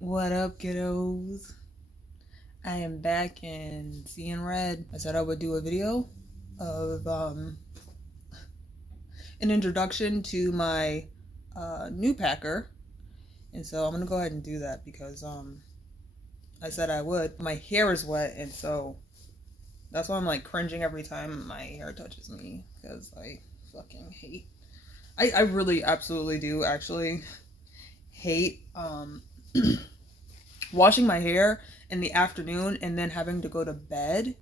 What up, kiddos? I am back and seeing red. I said I would do a video of an introduction to my new packer, and so I'm gonna go ahead and do that because I said I would. My hair is wet, and so that's why I'm like cringing every time my hair touches me because I fucking hate. I really absolutely do actually hate washing my hair in the afternoon and then having to go to bed.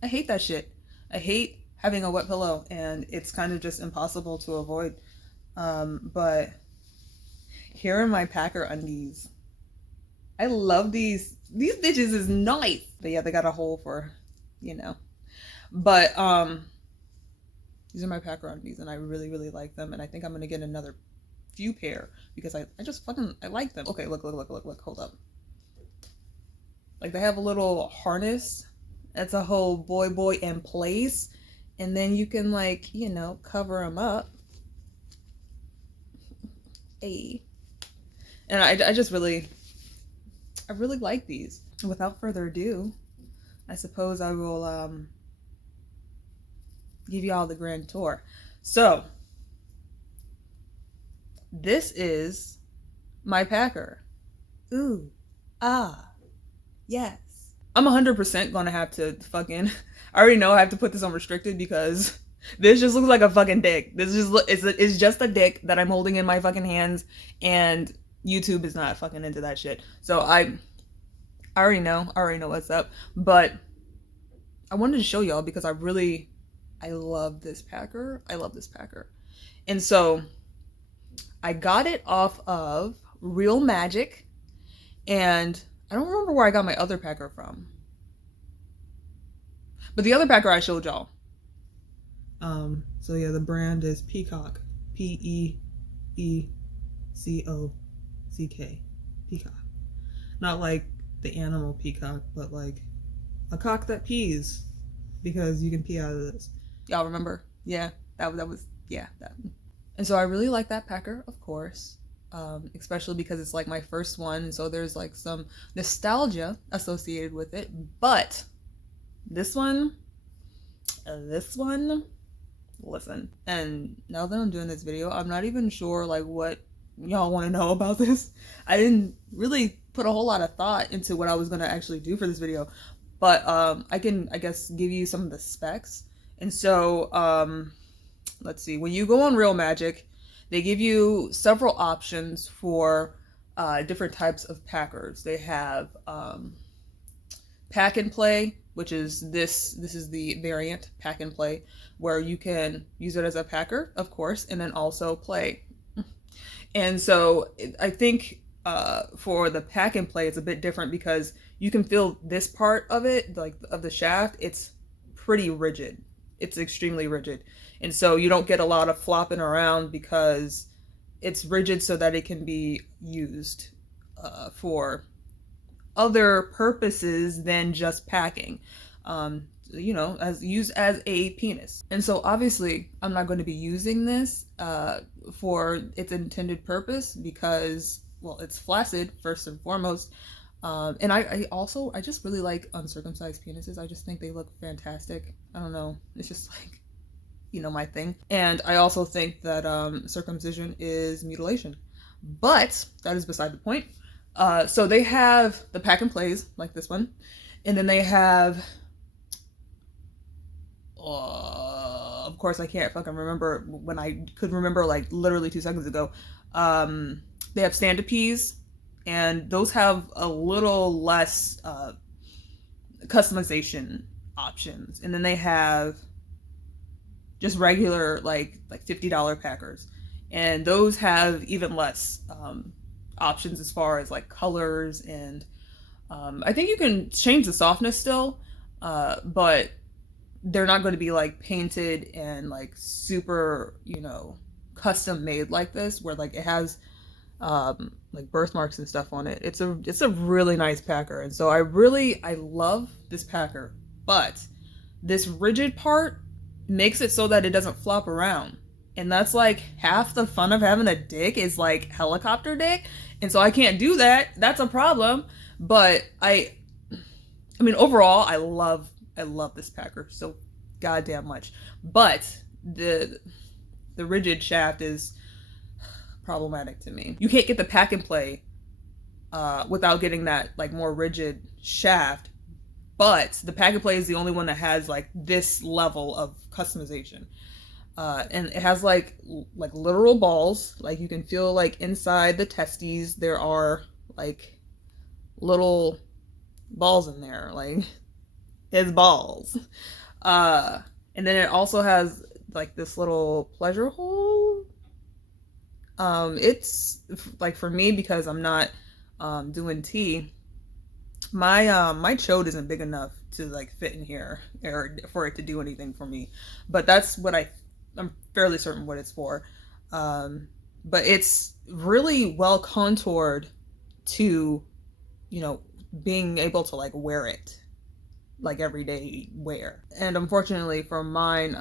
I hate that shit. I hate having a wet pillow, and it's kind of just impossible to avoid. But here are my Packer undies. I love these. These bitches is nice. But yeah, they got a hole for, you know. But these are my Packer undies, and I really, really like them. And I think I'm gonna get another few pair because I just fucking I like them. Okay, look, hold up. Like they have a little harness that's a whole boy in place, and then you can like, you know, cover them up. Hey. And I just really like these. Without further ado, I suppose I will give you all the grand tour. So this is my Packer. Ooh, ah, yes. I'm 100% gonna have to fucking, I already know I have to put this on restricted because this just looks like a fucking dick. This just it's just a dick that I'm holding in my fucking hands, and YouTube is not fucking into that shit. So I already know what's up, but I wanted to show y'all because I love this Packer. I love this Packer. And so I got it off of Reelmagik, and I don't remember where I got my other Packer from. But the other Packer I showed y'all. So yeah, the brand is Peacock. Peeecock. Peacock. Not like the animal peacock, but like a cock that pees, because you can pee out of this. Y'all remember? Yeah, that was that. And so I really like that Packer, of course. Especially because it's like my first one, so there's like some nostalgia associated with it. But this one, listen. And now that I'm doing this video, I'm not even sure like what y'all want to know about this. I didn't really put a whole lot of thought into what I was gonna actually do for this video, but I can, I guess, give you some of the specs. And so let's see, when you go on Reelmagik, they give you several options for different types of Packers. They have pack and play, which is this is the variant, pack and play, where you can use it as a Packer, of course, and then also play. And so I think for the pack and play, it's a bit different because you can feel this part of it, like of the shaft, it's pretty rigid. It's extremely rigid. And so you don't get a lot of flopping around because it's rigid so that it can be used for other purposes than just packing. You know, as used as a penis. And so obviously I'm not going to be using this for its intended purpose because, well, it's flaccid first and foremost. And I just really like uncircumcised penises. I just think they look fantastic. I don't know. It's just like, you know, my thing. And I also think that circumcision is mutilation. But that is beside the point. So they have the pack and plays like this one. And then they have, of course, I can't fucking remember when I could remember like literally 2 seconds ago. They have stand-to-peas, and those have a little less customization options. And then they have just regular like $50 Packers, and those have even less options as far as like colors, and I think you can change the softness still, but they're not going to be like painted and like super, you know, custom made like this, where like it has like birthmarks and stuff on it. It's a really nice Packer, and so I love this Packer, but this rigid part makes it so that it doesn't flop around. And that's like half the fun of having a dick is like helicopter dick. And so I can't do that. That's a problem. But I mean overall I love this Packer so goddamn much. But the rigid shaft is problematic to me. You can't get the pack and play without getting that like more rigid shaft. But the pack and play is the only one that has like this level of customization. And it has like literal balls. Like you can feel like inside the testes there are like little balls in there. Like it's balls. And then it also has like this little pleasure hole. It's like for me because I'm not doing tea. My chode isn't big enough to like fit in here or for it to do anything for me. But that's what I'm fairly certain what it's for. But it's really well contoured to, you know, being able to like wear it like everyday wear. And unfortunately for mine,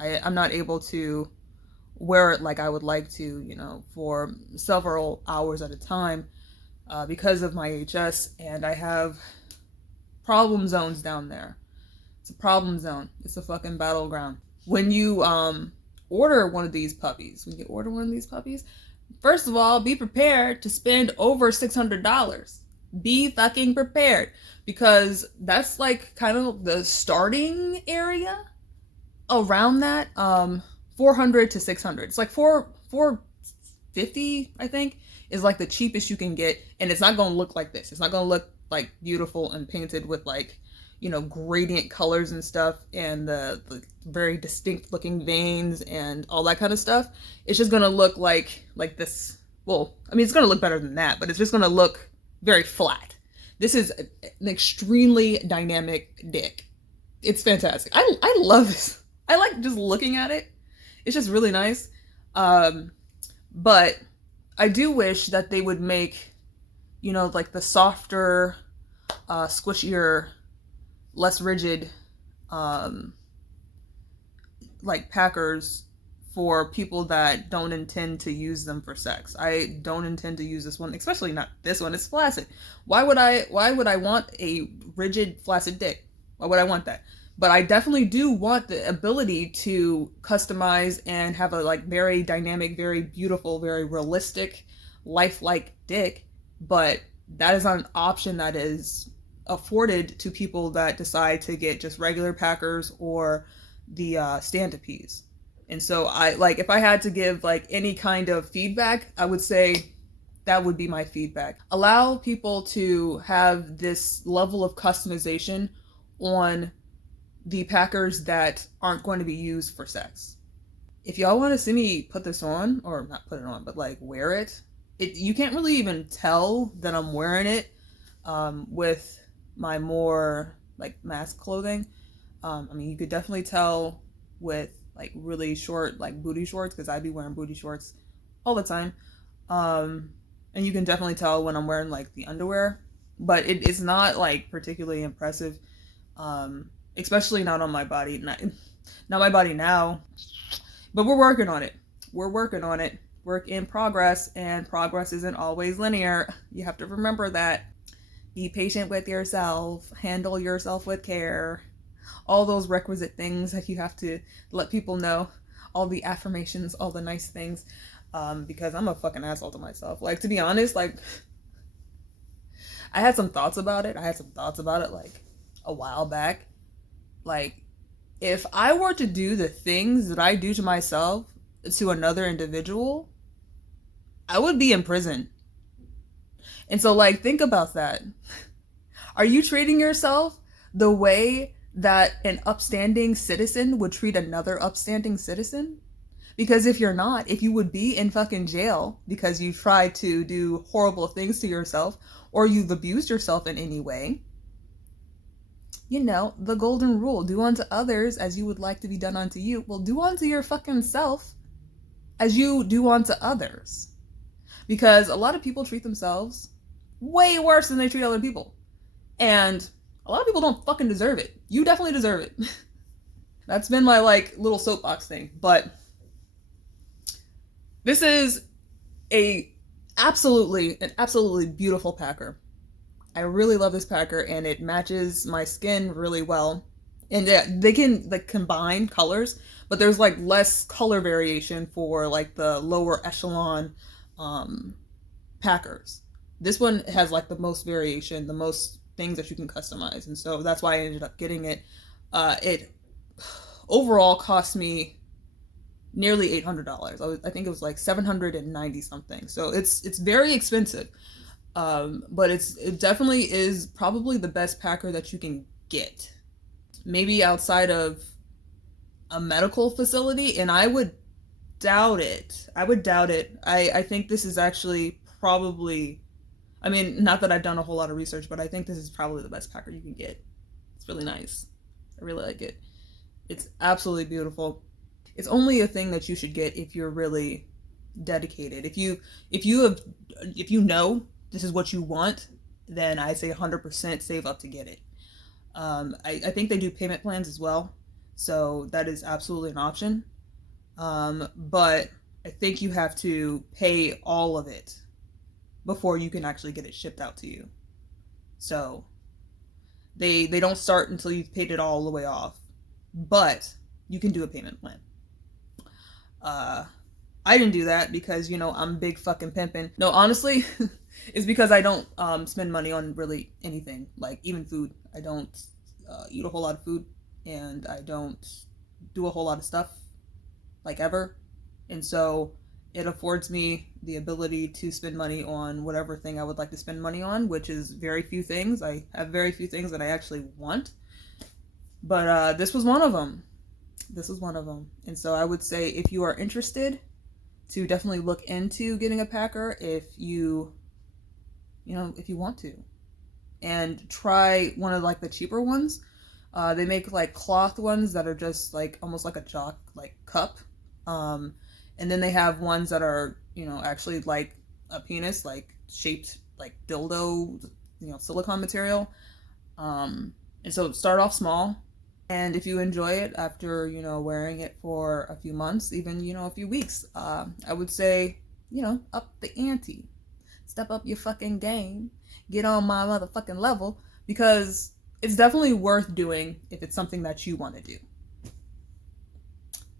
I'm not able to wear it like I would like to, you know, for several hours at a time because of my HS, and I have problem zones down there. It's a problem zone. It's a fucking battleground. When you order one of these puppies, first of all, be prepared to spend over $600. Be fucking prepared, because that's like kind of the starting area around that. 400 to 600. It's like 450, I think, is like the cheapest you can get, and it's not gonna look like this. It's not gonna look like beautiful and painted with like, you know, gradient colors and stuff, and the very distinct looking veins and all that kind of stuff. It's just gonna look like this. Well, I mean, it's gonna look better than that, but it's just gonna look very flat. This is an extremely dynamic dick. It's fantastic. I love this. I like just looking at it. It's just really nice. But I do wish that they would make, you know, like the softer, squishier, less rigid, like Packers for people that don't intend to use them for sex. I don't intend to use this one, especially not this one. It's flaccid. Why would I want a rigid, flaccid dick? Why would I want that? But I definitely do want the ability to customize and have a like very dynamic, very beautiful, very realistic, lifelike dick. But that is not an option that is afforded to people that decide to get just regular Packers or the stand-to-peas. And so I like, if I had to give like any kind of feedback, I would say that would be my feedback. Allow people to have this level of customization on the Packers that aren't going to be used for sex. If y'all want to see me put this on, or not put it on, but like wear it, you can't really even tell that I'm wearing it with my more like mask clothing. I mean, you could definitely tell with like really short like booty shorts, because I'd be wearing booty shorts all the time. And you can definitely tell when I'm wearing like the underwear, but it's not like particularly impressive. Especially not on my body, not my body now, but we're working on it. Work in progress, and progress isn't always linear. You have to remember that. Be patient with yourself, handle yourself with care, all those requisite things that you have to let people know, all the affirmations, all the nice things, because I'm a fucking asshole to myself. Like, to be honest, like, I had some thoughts about it like a while back. Like, if I were to do the things that I do to myself to another individual, I would be in prison. And so, like, think about that. Are you treating yourself the way that an upstanding citizen would treat another upstanding citizen? Because if you're not, if you would be in fucking jail because you tried to do horrible things to yourself, or you've abused yourself in any way, you know, the golden rule, do unto others as you would like to be done unto you. Well, do unto your fucking self as you do unto others. Because a lot of people treat themselves way worse than they treat other people. And a lot of people don't fucking deserve it. You definitely deserve it. That's been my like little soapbox thing. But This is a an absolutely beautiful packer. I really love this packer, and it matches my skin really well. And yeah, they can like combine colors, but there's like less color variation for like the lower echelon um, packers. This one has like the most variation, the most things that you can customize, and so that's why I ended up getting it. It overall cost me nearly $800. I think it was like 790 something. So it's very expensive. But it definitely is probably the best packer that you can get. Maybe outside of a medical facility, and I would doubt it. I would doubt it. I think this is actually probably, I mean, not that I've done a whole lot of research, but I think this is probably the best packer you can get. It's really nice. I really like it. It's absolutely beautiful. It's only a thing that you should get if you're really dedicated. If you know this is what you want, then I say 100% save up to get it. I think they do payment plans as well, so that is absolutely an option. But I think you have to pay all of it before you can actually get it shipped out to you. So they don't start until you've paid it all the way off, but you can do a payment plan. Uh, I didn't do that because I'm big fucking pimping. No, honestly, it's because I don't spend money on really anything, like even food. I don't eat a whole lot of food, and I don't do a whole lot of stuff like ever, and so it affords me the ability to spend money on whatever thing I would like to spend money on, which is very few things. I have very few things that I actually want, but this was one of them. This was one of them, and so I would say if you are interested, to definitely look into getting a packer if if you want to, and try one of like the cheaper ones. They make like cloth ones that are just like almost like a chalk like cup, um, and then they have ones that are actually like a penis, like shaped like dildo, silicone material. And so start off small, and if you enjoy it after wearing it for a few months, even a few weeks, I would say up the ante, step up your fucking game, get on my motherfucking level, because it's definitely worth doing if it's something that you want to do.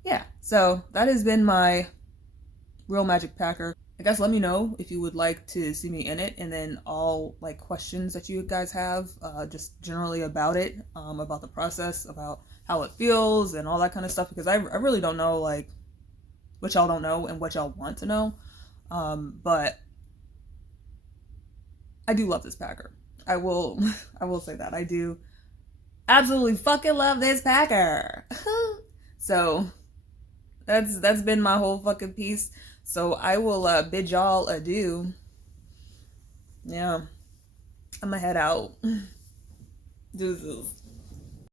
Yeah, so that has been my Reelmagik Packer. I guess let me know if you would like to see me in it, and then all like questions that you guys have, just generally about it, about the process, about how it feels, and all that kind of stuff. Because I really don't know like what y'all don't know and what y'all want to know, but I do love this packer. I will I will say that I do absolutely fucking love this packer. So that's been my whole fucking piece. So I will bid y'all adieu. Yeah, I'm gonna head out. Deuces.